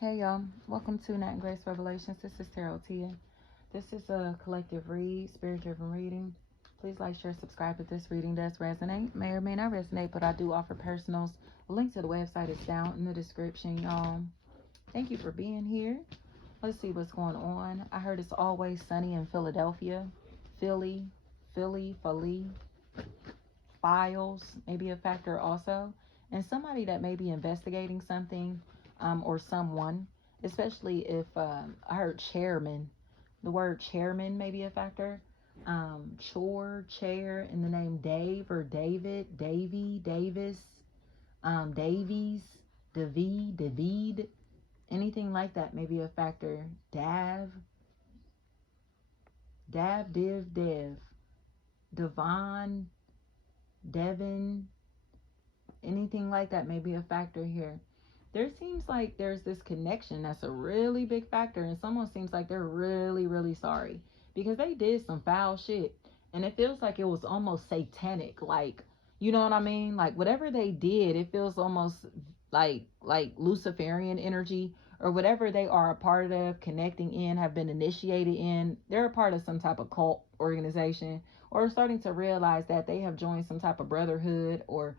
Hey y'all, welcome to Nat and Grace Revelations. This is Tarot Tia. This is a collective read, spirit driven reading. Please like, share, subscribe if this reading does resonate. May or may not resonate, but I do offer personals. A link to the website is down in the description, y'all. Thank you for being here. Let's see what's going on. I heard it's always sunny in Philadelphia, Philly, files, maybe a factor also. And somebody that may be investigating something or someone, especially if I heard chairman, the word chairman may be a factor. Chair in the name Dave or David, Davy, Davis, Davies, David, anything like that may be a factor. Dev, Devon, Devin, anything like that may be a factor here. There seems like there's this connection that's a really big factor, and someone seems like they're really, really sorry because they did some foul shit, and it feels like it was almost satanic. Like, you know what I mean? Like whatever they did, it feels almost like Luciferian energy or whatever they are a part of, connecting in, have been initiated in. They're a part of some type of cult organization, or starting to realize that they have joined some type of brotherhood or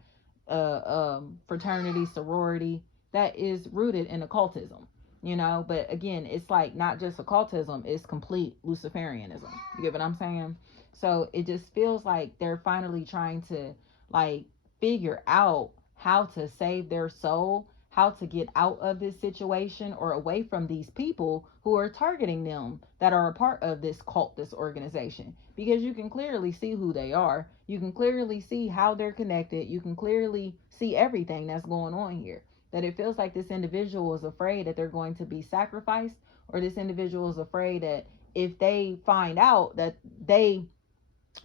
fraternity, sorority that is rooted in occultism, you know. But again, it's like not just occultism, it's complete Luciferianism. You get what I'm saying? So it just feels like they're finally trying to like figure out how to save their soul, how to get out of this situation or away from these people who are targeting them that are a part of this cult, this organization, because you can clearly see who they are. You can clearly see how they're connected. You can clearly see everything that's going on here. That it feels like this individual is afraid that they're going to be sacrificed, or this individual is afraid that if they find out that they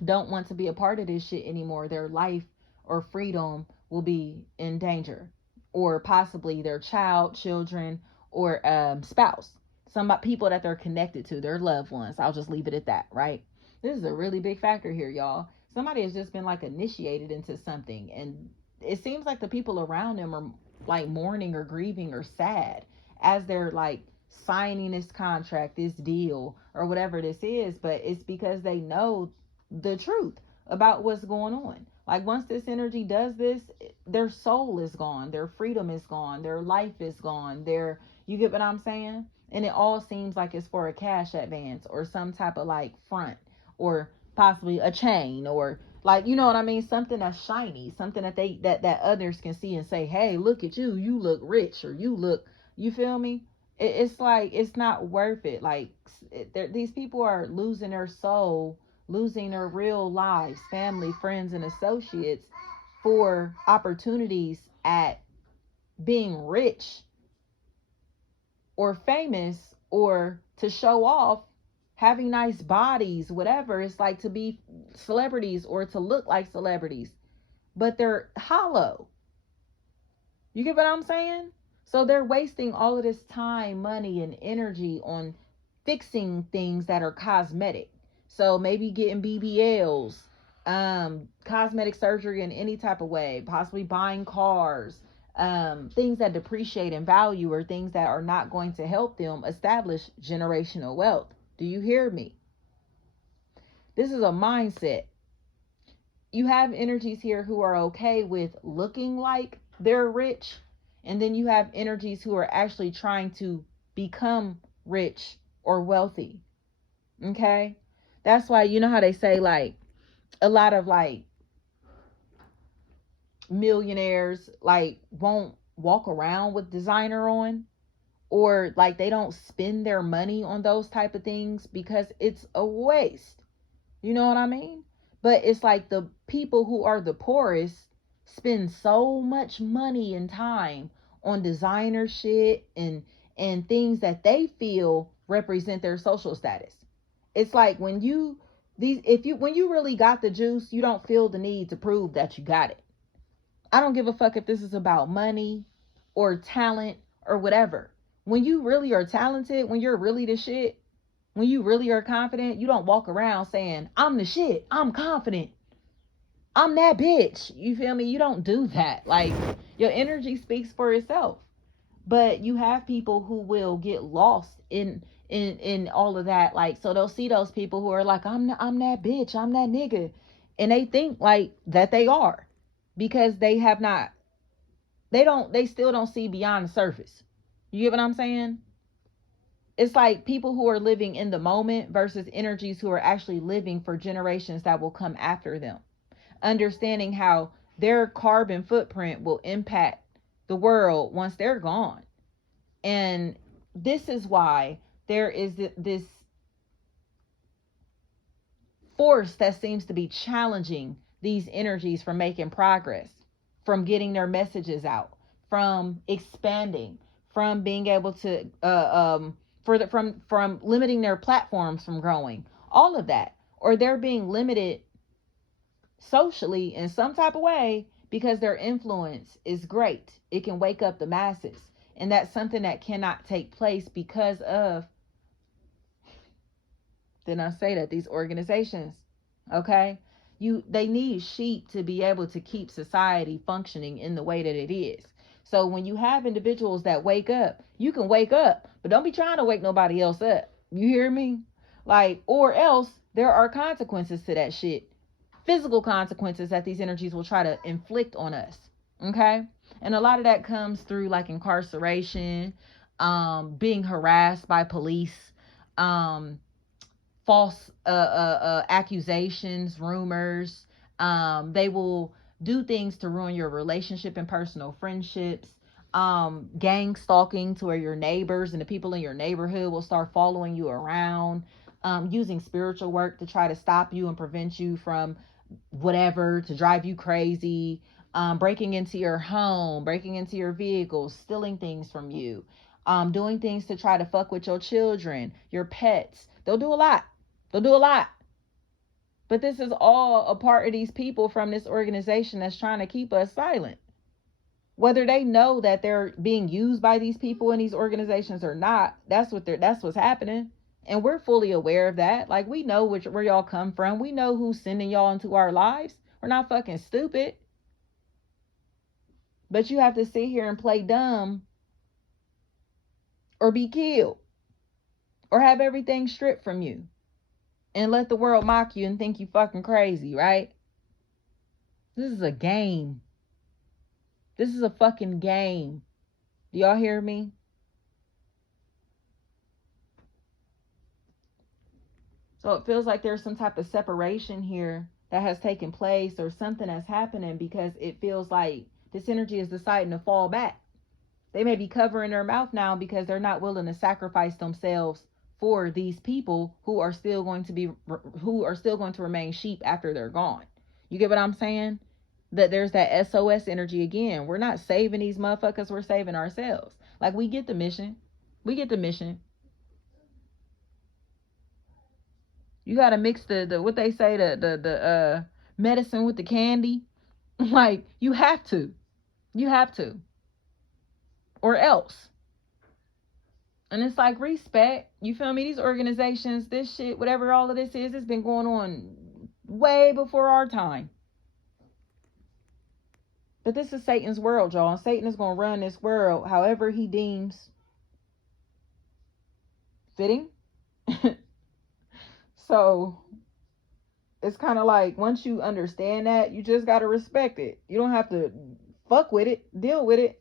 don't want to be a part of this shit anymore, their life or freedom will be in danger, or possibly their children, or spouse, some people that they're connected to, their loved ones. I'll just leave it at that, right? This is a really big factor here, y'all. Somebody has just been like initiated into something, and it seems like the people around them are like mourning or grieving or sad as they're like signing this contract, this deal, or whatever this is. But it's because they know the truth about what's going on. Like once this energy does this, their soul is gone, their freedom is gone, their life is gone, their, you get what I'm saying? And it all seems like it's for a cash advance or some type of like front, or possibly a chain, or like, you know what I mean, something that's shiny, something that that others can see and say, hey, look at you, you look rich, or you look, you feel me? It's like it's not worth it. Like these people are losing their soul, losing their real lives, family, friends, and associates for opportunities at being rich or famous, or to show off, having nice bodies, whatever. It's like to be celebrities or to look like celebrities, but they're hollow. You get what I'm saying? So they're wasting all of this time, money, and energy on fixing things that are cosmetic. So maybe getting BBLs, cosmetic surgery in any type of way, possibly buying cars, things that depreciate in value, or things that are not going to help them establish generational wealth. Do you hear me? This is a mindset. You have energies here who are okay with looking like they're rich, and then you have energies who are actually trying to become rich or wealthy. Okay? That's why, you know how they say like a lot of like millionaires like won't walk around with designer on, or like they don't spend their money on those type of things because it's a waste. You know what I mean? But it's like the people who are the poorest spend so much money and time on designer shit and things that they feel represent their social status. It's like when you these if you when you really got the juice, you don't feel the need to prove that you got it. I don't give a fuck if this is about money or talent or whatever. When you really are talented, when you're really the shit, when you really are confident, you don't walk around saying, I'm the shit, I'm confident, I'm that bitch. You feel me? You don't do that. Like, your energy speaks for itself. But you have people who will get lost in all of that. Like, so they'll see those people who are like, I'm that bitch, I'm that nigga, and they think like that they are, because they have not, they still don't see beyond the surface. You get what I'm saying? It's like people who are living in the moment versus energies who are actually living for generations that will come after them, understanding how their carbon footprint will impact the world once they're gone. And this is why there is this force that seems to be challenging these energies from making progress, from getting their messages out, from expanding, from being able to from limiting their platforms from growing, all of that, or they're being limited socially in some type of way because their influence is great. It can wake up the masses, and that's something that cannot take place because of, then I say that these organizations, okay, they need sheep to be able to keep society functioning in the way that it is. So when you have individuals that wake up, you can wake up, but don't be trying to wake nobody else up. You hear me? Like, or else there are consequences to that shit. Physical consequences that these energies will try to inflict on us. Okay? And a lot of that comes through like incarceration, being harassed by police, um, false accusations, rumors. They will do things to ruin your relationship and personal friendships. Gang stalking, to where your neighbors and the people in your neighborhood will start following you around. Using spiritual work to try to stop you and prevent you from whatever, to drive you crazy. Breaking into your home, breaking into your vehicles, stealing things from you. Doing things to try to fuck with your children, your pets. They'll do a lot. They'll do a lot. But this is all a part of these people from this organization that's trying to keep us silent. Whether they know that they're being used by these people in these organizations or not, that's what's happening. And we're fully aware of that. Like, we know where y'all come from. We know who's sending y'all into our lives. We're not fucking stupid. But you have to sit here and play dumb or be killed or have everything stripped from you and let the world mock you and think you fucking crazy, right? This is a game. This is a fucking game. Do y'all hear me? So it feels like there's some type of separation here that has taken place, or something that's happening, because it feels like this energy is deciding to fall back. They may be covering their mouth now because they're not willing to sacrifice themselves for these people who are still going to remain sheep after they're gone. You get what I'm saying? That there's that SOS energy again. We're not saving these motherfuckers, we're saving ourselves. Like, we get the mission. We get the mission. You gotta mix the what they say, the medicine with the candy. Like, you have to. You have to. Or else. And it's like, respect. You feel me? These organizations, this shit, whatever all of this is, it's been going on way before our time. But this is Satan's world, y'all. And Satan is going to run this world however he deems fitting. So it's kind of like, once you understand that, you just got to respect it. You don't have to fuck with it, deal with it.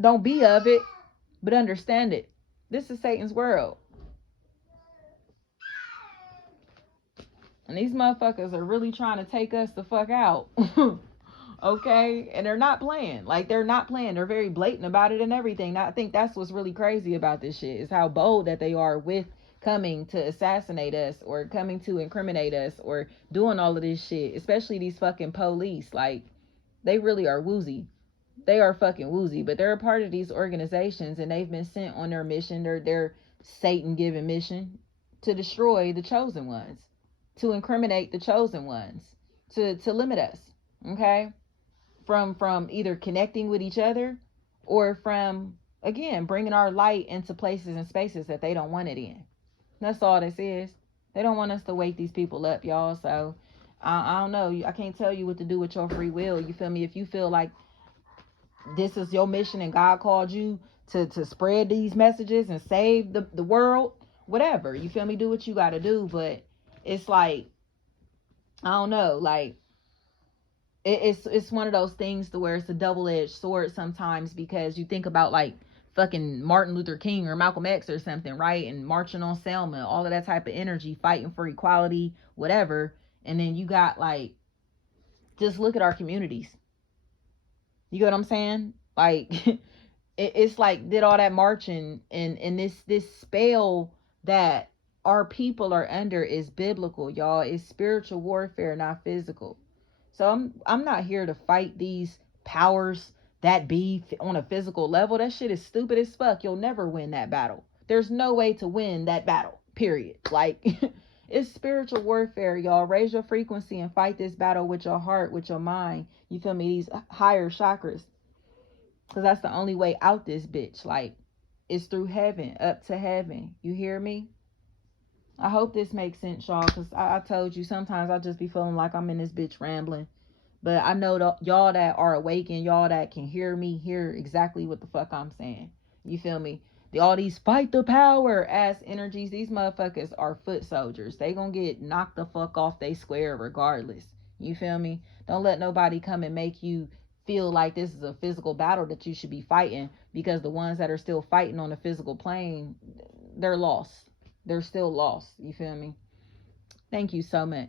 Don't be of it, but understand it. This is Satan's world. And these motherfuckers are really trying to take us the fuck out. Okay? And they're not playing. Like, they're not playing. They're very blatant about it and everything. Now, I think that's what's really crazy about this shit, is how bold that they are with coming to assassinate us, or coming to incriminate us, or doing all of this shit. Especially these fucking police. Like, they really are woozy. They are fucking woozy. But they're a part of these organizations, and they've been sent on their mission, their Satan-given mission, to destroy the chosen ones, to incriminate the chosen ones, to limit us. Okay? From either connecting with each other, or from, again, bringing our light into places and spaces that they don't want it in. That's all this is. They don't want us to wake these people up, y'all. So I don't know. I can't tell you what to do with your free will. You feel me? If you feel like this is your mission and God called you to spread these messages and save the world, whatever. You feel me? Do what you got to do. But it's like, I don't know, like it's one of those things to where it's a double-edged sword sometimes, because you think about like fucking Martin Luther King or Malcolm X or something, right? And marching on Selma, all of that type of energy, fighting for equality, whatever. And then you got like, just look at our communities. You get what I'm saying? Like it's like, did all that marching and this spell that our people are under is biblical, y'all. It's spiritual warfare, not physical. So I'm not here to fight these powers that be on a physical level. That shit is stupid as fuck. You'll never win that battle. There's no way to win that battle. Period. Like it's spiritual warfare, y'all. Raise your frequency and fight this battle with your heart, with your mind. You feel me? These higher chakras. Cause that's the only way out this bitch. Like, it's through heaven, up to heaven. You hear me? I hope this makes sense, y'all. Cause I told you, sometimes I just be feeling like I'm in this bitch rambling. But I know y'all that are awake and y'all that can hear me hear exactly what the fuck I'm saying. You feel me? All these fight the power ass energies, these motherfuckers are foot soldiers. They gonna get knocked the fuck off they square regardless. You feel me? Don't let nobody come and make you feel like this is a physical battle that you should be fighting, because the ones that are still fighting on the physical plane, they're lost. They're still lost. You feel me? Thank you so much.